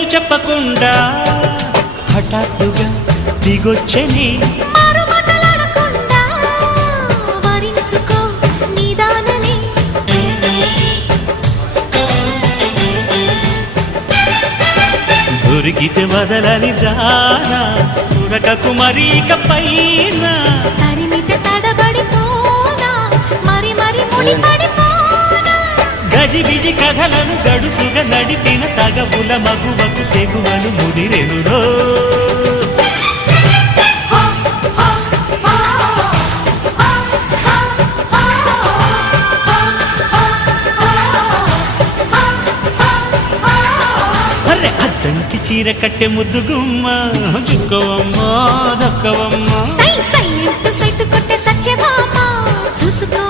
పేరు చెప్పకుండా హఠాత్తుగా దిగొచ్చని దొరికితే వదలని దానా ఉరకకు మరీక పైన తరిమితే తడబడిపోనా మరి మరి ముడిపడిపోనా గజిబిజి కథలను గడుసుగా నడిపిన తగవుల మగువకు తెగువలు ముదిరెనుడో అద్దంకి చీర కట్టె ముద్దు గుమ్మ చుక్కవమ్మ దక్కవమ్మ సై సై సైటు కొట్టే సత్యభామ చూసుకో